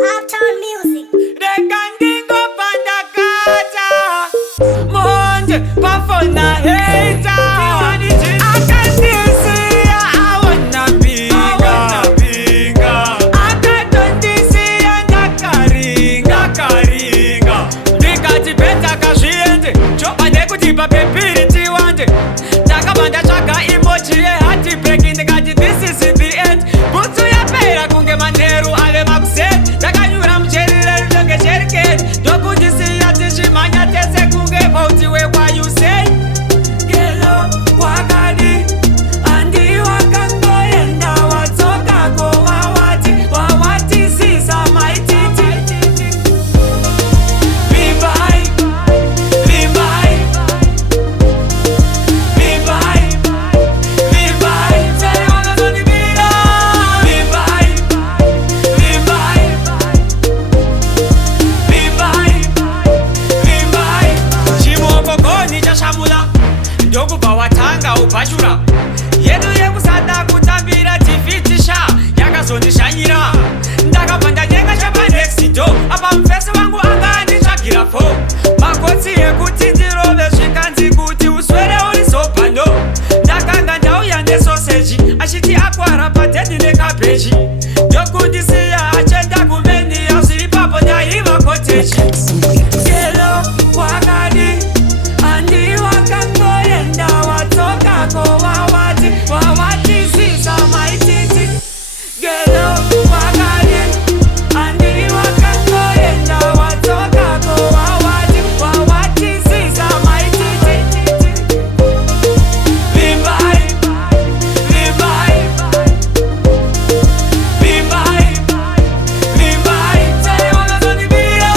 Uptown music. Rekandingo pandakata Monde pafona heta Akandisia awana binga Akatondisia ndakaringa Ndikati peta kazviende Chopande kuti papepiri tiwande Takabanda chaka emoji yehati breaking Ndikati this is the end Butsu yapera kunge manheru ave makuseti Takanyura mcherire rinonge cheriketi Ndokundisiya tichimhanya tese kunge bauti wekwa you say Gelo wakadi Andi wakangoenda watsokako wawati sisa maititi Vimbai Say wakazondibira Vimbai Chimokogoni chashamula Ndokubva watanga ubhashura Yedu yekusada kutambira tifitisha Yakazondishanyira Ndakabva ndanyenga chapanexito Apa mufesi wangu anga anditsvagira fo Makotsi ekuti ndirove zvikanzi kuti uswere uri zobhando Ndakanga ndauya nesoseji Achiti akwara padhedhi nekabheji Ndokundisiya achenda kumeni Yausiri papo ndaiva koteji Gelo wakadi Andi wakangoenda watsokako wawati sisa maititi Gelo wakadi Andi wakangoenda watsokako wawati sisa maititi Vimbai Say wakazondibira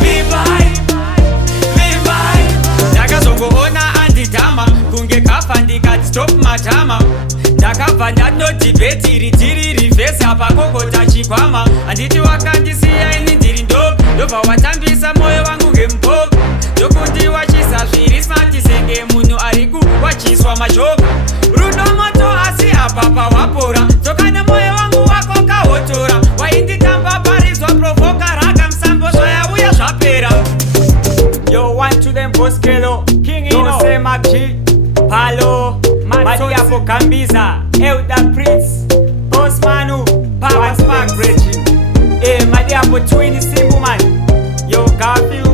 Vimbai Ndakazongoona andidhama kunge kafa ndikati stop matama Ndakabva ndanodhibheti ritiri rivhesi apa kokota chikwama Handiti wakandisiya ini ndiri ndogo ndobva watambisa moyo wangu ngemupogo ndokundiwachisa zviri smati senge munhu ari kuwachiswa majoka rudo moto asi apa pawapora toka nemoyo wangu wako kahotora wainditamba parizwa provoka raga musambo zvayauya zvapera Yo, one to them Boskelo, King Ino, Sema G, Palo, Madia Gambiza, Elda Prince, Osmanu, Power Spark Reggie, Madia Twin Simbuman, Yo, Garfield.